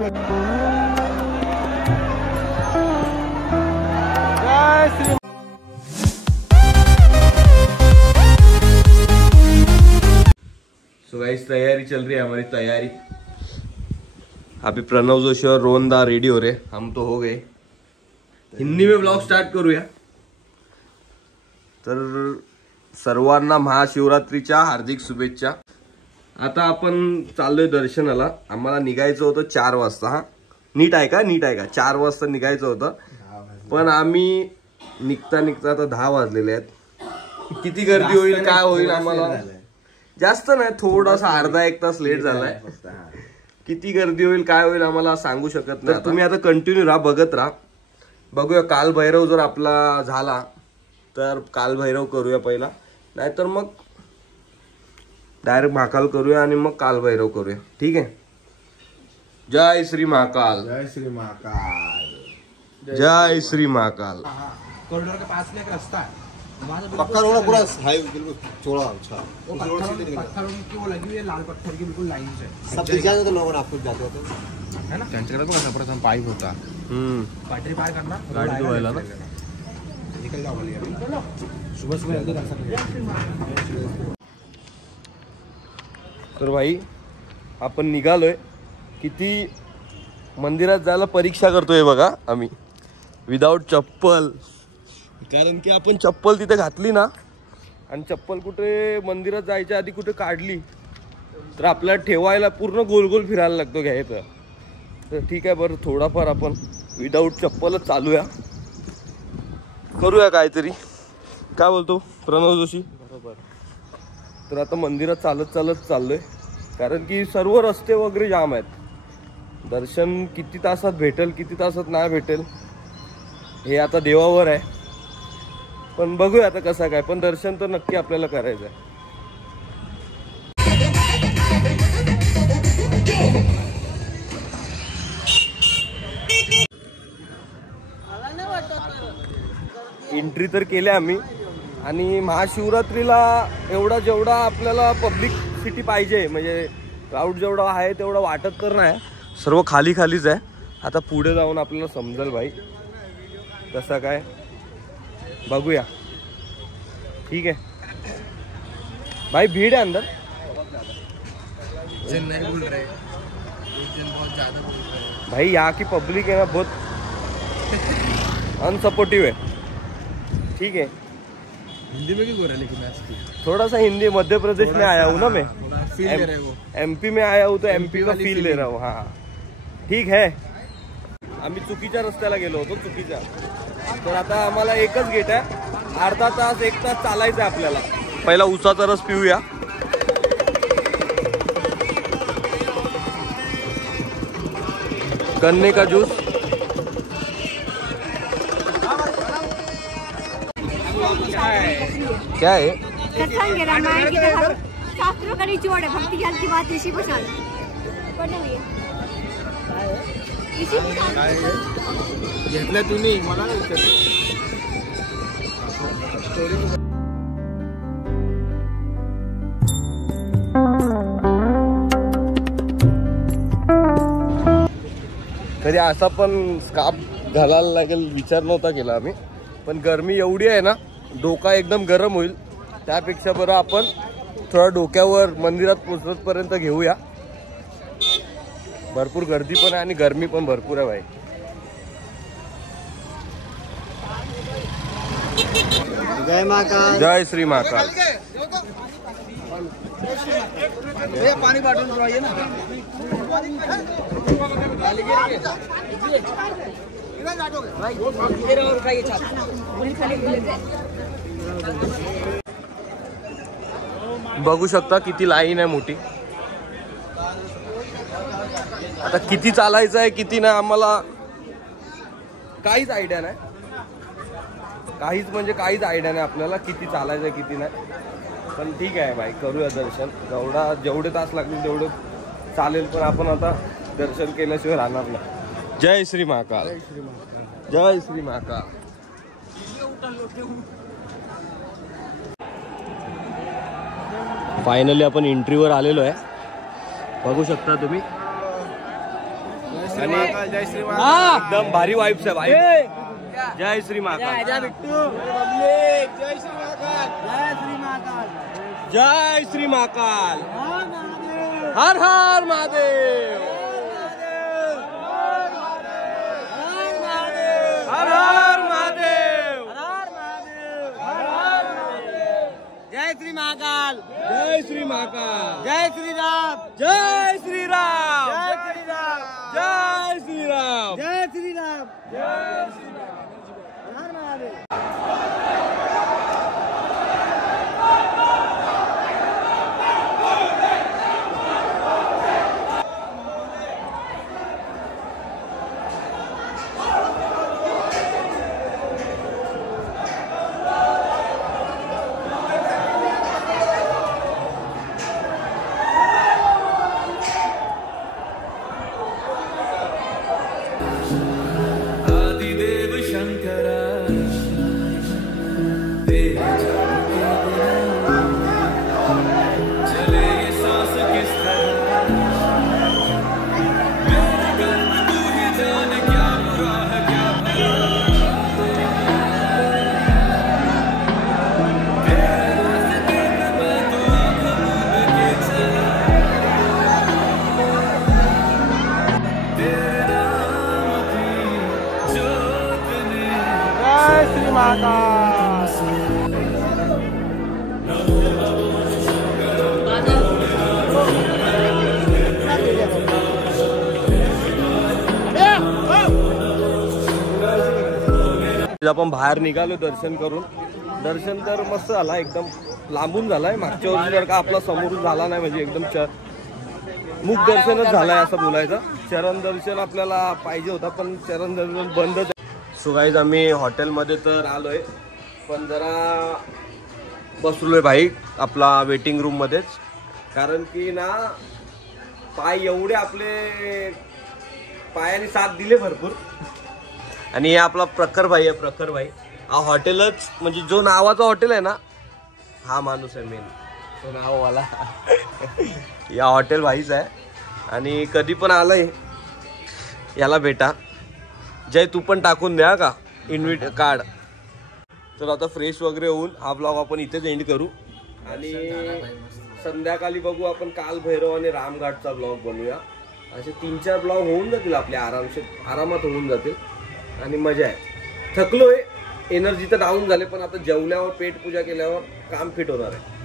So guys तैयारी चल रही है हमारी तैयारी। अभी प्रणव जोशी और रोहन दा रेडी हो रहे, हम तो हो गए। हिंदी में ब्लॉग स्टार्ट करूया। तर सर्वांना महाशिवरात्रीच्या हार्दिक शुभेच्छा। आता आपण चाललोय दर्शनाला। आम्हाला निघायचं होतं 4 वाजता। हा नीट आहे का? नीट आहे का? 4 वाजता निघायचं होतं, पण आम्ही निघता निघता आता 10 वाजलेले आहेत। किती गर्दी होईल काय होईल आम्हाला जास्त नाही, थोडासा अर्धा एक तास लेट झालाय। किती गर्दी होईल काय होईल आम्हाला सांगू शकत नाही। तुम्ही आता कंटिन्यू राहा, बघत राहा। बघूया काल भैरव जर आपला झाला तर काल भैरव करूया पहिला, नाहीतर मग डायरेक्ट महाकाल करूया आणि मग काल भैरव करूया। ठीक आहे। जय श्री महाकाल, जय श्री महाकाल, जय श्री महाकाल। कॉरिडोर के पास में एक रास्ता है, पक्का रोड पूरा हाई बिल्कुल चौड़ा। अच्छा पत्थरों की वो लगी हुई है, लाल पत्थर की बिल्कुल लाइन से। सब दिख जाते तो लोगों ने आपको जाते होते है ना। त्यांच्याकडे पण असा प्रथम पाईप होता। पाटरी पार करना, गाड़ी धुवायला ना। निकल जाओ वाली अभी सुबह सुबह जल्दी कर सकते। तर भाई आपण निघालोय। किती मंदिरात जायला परीक्षा करतोय बघा आम्ही, विदाउट चप्पल। कारण की आपण चप्पल तिथे घातली ना आणि चप्पल कुठे मंदिरात जायच्या आधी कुठे काढली तर आपल्याला ठेवायला पूर्ण गोल गोल फिरायला लागतो घ्यायचं। तर ठीक आहे, बरं थोडाफार आपण विदाउट चप्पलच चालूया, करूया काहीतरी। काय बोलतो प्रणव जोशी? बरोबर। तर आता मंदिरात चालत चालत चाललोय, कारण की सर्व रस्ते वगैरे जाम आहेत। दर्शन किती तासात भेटेल किती तासात नाही भेटेल हे आता देवावर आहे, पण बघूया आता कसं काय, पण दर्शन तर नक्की आपल्याला करायचं आहे। एंट्री तर केल्या आम्ही, आणि महाशिवरात्रीला एवढा जेवढा आपल्याला पब्लिसिटी पाहिजे, म्हणजे क्राऊड जेवढा आहे तेवढा वाटत तर नाही, सर्व खाली खालीच आहे। आता पुढे जाऊन आपल्याला समजेल भाई कसं काय, बघूया। ठीक है भाई, भीड़ है अंदर। जन नहीं बोल रहे, एक जन बहुत ज्यादा बोल रहे भाई। यहाँ की पब्लिक है ना बहुत अनसपोर्टिव है। ठीक है, हिंदी में क्यों बोल रहे लेकिन थोड़ा सा हिंदी। मध्य प्रदेश में आया हूँ ना मैं, फील ले रहे हो। एमपी में आया हूँ तो एमपी का फील ले रहा हूँ। हाँ ठीक है। आम्ही चुकीच्या रस्त्याला गेलो होतो, चुकीच्या। तर आता आम्हाला एकच गेट आहे, अर्धा तास 1 तास चालायचं आहे आपल्याला। पहिला उसाचा रस पिऊया। गन्ने का जूस। क्या है? शास्त्रोकडे जोड आहे, भक्ती घ्याल किंवा देशी बसाल पण नाही काय घेतलं तुम्ही मला तरी असा पण स्कार्फ घालायला लागेल विचार नव्हता केला आम्ही, पण गरमी एवढी आहे ना डोका एकदम गरम होईल। त्यापेक्षा बरं आपण थोडा डोक्यावर मंदिरात पोहोचपर्यंत घेऊया। भरपूर गर्दी पण आहे आणि गरमी पण भरपूर आहे भाई। जय महाकाल, जय श्री महाकाल। पानी बाटल ना। बघू शकता किती लाईन आहे मोठी। आता किती चालायचं आहे किती नाही आम्हाला काहीच आयडिया नाही, काहीच म्हणजे काहीच आयडिया नाही आपल्याला किती चालायचं आहे किती नाही। पण ठीक आहे भाई, करूया दर्शन। जेवढे तास लागतील तेवढे चालेल, पण आपण आता दर्शन केल्याशिवाय राहणार नाही। जय श्री महाकाल, जय श्री महाकाल। फायनली आपण एंट्रीवर आलेलो आहे, बघू शकता तुम्ही। आणि जय श्री एकदम भारी वाईब्स आहे भाई. जय श्री महाकाल. जय श्री महाकाल. हर हर महादेव. हर हर महादेव. जय श्री महाकाल. जय श्री महाकाल. जय श्री राम. जय श्री राम. जय श्री राम. जय श्री राम. जय श्री राम. जय श्री राम. हर महादेव. आपण बाहेर निघालो दर्शन करून. दर्शन तर मस्त झाला, एकदम लांबून झालाय. मागच्या वर्षी जर का आपला समोरून झाला नाही म्हणजे एकदम मुख दर्शनच झालंय असं बोलायचं. चरण दर्शन आपल्याला पाहिजे होता पण चरण दर्शन बंदच. सो गाईज आम्ही हॉटेलमध्ये तर आलोय पण जरा बसलोय भाई आपला वेटिंग रूम मध्येच. कारण की ना पाय एवढे आपले पायाने साथ दिले भरपूर. आणि हे आपला प्रखर भाई आहे. प्रखर भाई हा हॉटेलच म्हणजे जो नावाचा हॉटेल आहे ना हा माणूस आहे मेन तो नाववाला. या हॉटेल भाईच आहे आणि कधी पण आलाय याला भेटा. जय तू पण टाकून द्या का इन्व्हिट कार्ड. तर आता फ्रेश वगैरे होऊन हा ब्लॉग आपण इथेच एंड करू आणि संध्याकाळी बघू आपण काल भैरव आणि रामघाटचा ब्लॉग बनवूया. असे 3-4 ब्लॉग होऊन जातील आपले आरामात होऊन जातील आणि मजा आहे. थकलोय, एनर्जी तर डाऊन झाले पण आता जेवल्यावर पेट पूजा केल्यावर काम फिट होणार आहे.